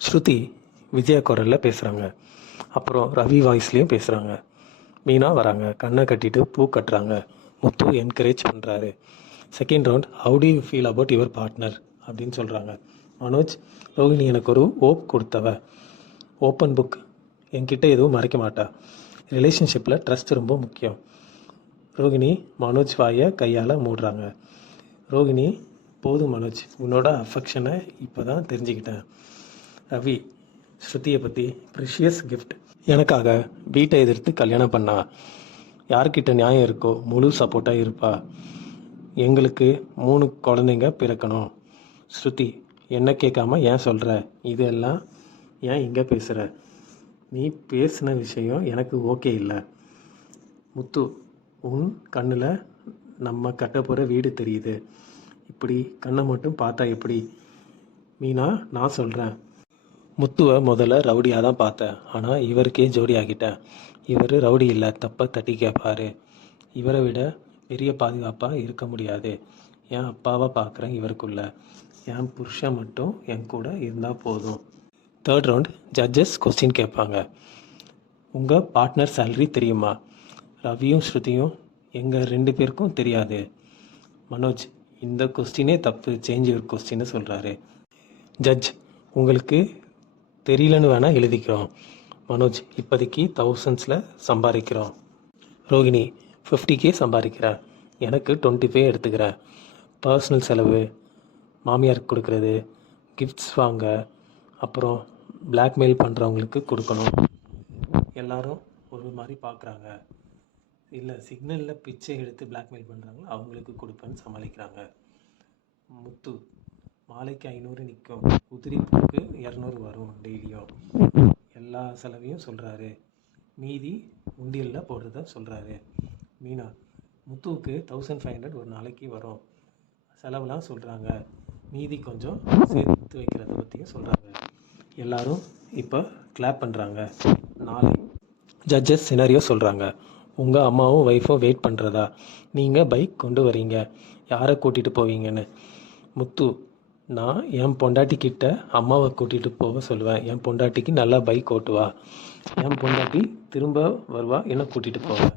ஸ்ருதி விஜயா குரலில் பேசுகிறாங்க. அப்புறம் ரவி வாய்ஸ்லேயும் பேசுகிறாங்க. மீனா வராங்க, கண்ணை கட்டிட்டு பூ கட்டுறாங்க. முத்து என்கரேஜ் பண்ணுறாரு. Second round, how to you feel about your partner அப்படின்னு சொல்கிறாங்க. மனோஜ், ரோஹிணி எனக்கு ஒரு ஓப் கொடுத்தவ, ஓப்பன் புக், என்கிட்ட எதுவும் மறைக்க மாட்டா. ரிலேஷன்ஷிப்பில் ட்ரஸ்ட் ரொம்ப முக்கியம். ரோஹிணி மனோஜ் வாயை கையால் மூடுறாங்க. ரோஹிணி, போதும் மனோஜ், உன்னோட அஃபெக்ஷனை இப்போ தான் தெரிஞ்சுக்கிட்டேன். ரவி ஸ்ருதியை பற்றி, ப்ரிஷியஸ் கிஃப்ட், எனக்காக வீட்டை எதிர்த்து கல்யாணம் பண்ணா. யார்கிட்ட நியாயம் இருக்கோ முழு சப்போர்ட்டாக இருப்பா. எங்களுக்கு 3 குழந்தைங்க பிறக்கணும். ஸ்ருதி, என்ன கேட்காம ஏன் சொல்கிற? இதெல்லாம் ஏன் இங்கே பேசுகிற? நீ பேசின விஷயம் எனக்கு ஓகே இல்லை. முத்து, உன் கண்ணில் நம்ம கட்ட போகிற வீடு தெரியுது. இப்படி கண்ணை மட்டும் பார்த்தா எப்படி? மீனா, நான் சொல்கிறேன். முத்துவை முதல்ல ரவுடியாக தான் பார்த்தேன், ஆனால் இவருக்கே ஜோடி ஆகிட்டேன். இவர் ரவுடி இல்லை, தப்பை தட்டி கேட்பார். இவரை விட பெரிய பாதுகாப்பாக இருக்க முடியாது. என் அப்பாவை பார்க்குறேன் இவருக்குள்ள. என் புருஷன் மட்டும் என் கூட இருந்தால் போதும். தேர்ட் ரவுண்ட், ஜட்ஜஸ் கொஸ்டின் கேட்பாங்க. உங்கள் பார்ட்னர் சேலரி தெரியுமா? ரவியும் ஸ்ருதியும் எங்கள் 2 பேருக்கும் தெரியாது. மனோஜ், இந்த கொஸ்டினே தப்பு, சேஞ்ச் யுவர் கொஸ்டின்னு சொல்கிறாரு. ஜட்ஜ், உங்களுக்கு தெரியலன்னு வேணால் எழுதிக்கிறோம். மனோஜ், இப்போதைக்கு தௌசண்ட்ஸில் சம்பாதிக்கிறோம். ரோஹிணி, 50K சம்பாதிக்கிறேன், எனக்கு 25 எடுத்துக்கிறேன். பர்சனல் செலவு, மாமியாருக்கு கொடுக்குறது, கிஃப்ட்ஸ் வாங்க, அப்புறம் பிளாக்மெயில் பண்ணுறவங்களுக்கு கொடுக்கணும். எல்லாரும் ஒரு மாதிரி பார்க்குறாங்க. இல்லை, சிக்னலில் பிச்சை எடுத்து பிளாக்மெயில் பண்ணுறாங்களோ அவங்களுக்கு கொடுப்பேன்னு சமாளிக்கிறாங்க. முத்து, மாலைக்கு 500 நிற்கும், உதிரி பூக்கு 200 வரும் டெய்லியும். எல்லா செலவையும் சொல்கிறாரு. மீதி உண்டியலில் போடுறத சொல்கிறாரு. மீனா, முத்துவுக்கு 1500 ஒரு நாளைக்கு வரும், செலவுலாம் சொல்கிறாங்க. மீதி கொஞ்சம் சேர்த்து வைக்கிறத பற்றியும் சொல்கிறாங்க. எல்லாரும் இப்போ கிளாப் பண்ணுறாங்க. நாளை ஜட்ஜஸ் சினாரியோ சொல்கிறாங்க. உங்கள் அம்மாவும் ஒய்ஃபும் வெயிட் பண்ணுறதா? நீங்கள் பைக் கொண்டு வரீங்க, யாரை கூட்டிகிட்டு போவீங்கன்னு. முத்து, நான் என் பொண்டாட்டிக்கிட்ட அம்மாவை கூட்டிகிட்டு போக சொல்லுவேன். என் பொண்டாட்டிக்கு நல்லா பைக் ஓட்டுவா. என் பொண்டாட்டி திரும்ப வருவா, என்ன கூட்டிகிட்டு போவேன்.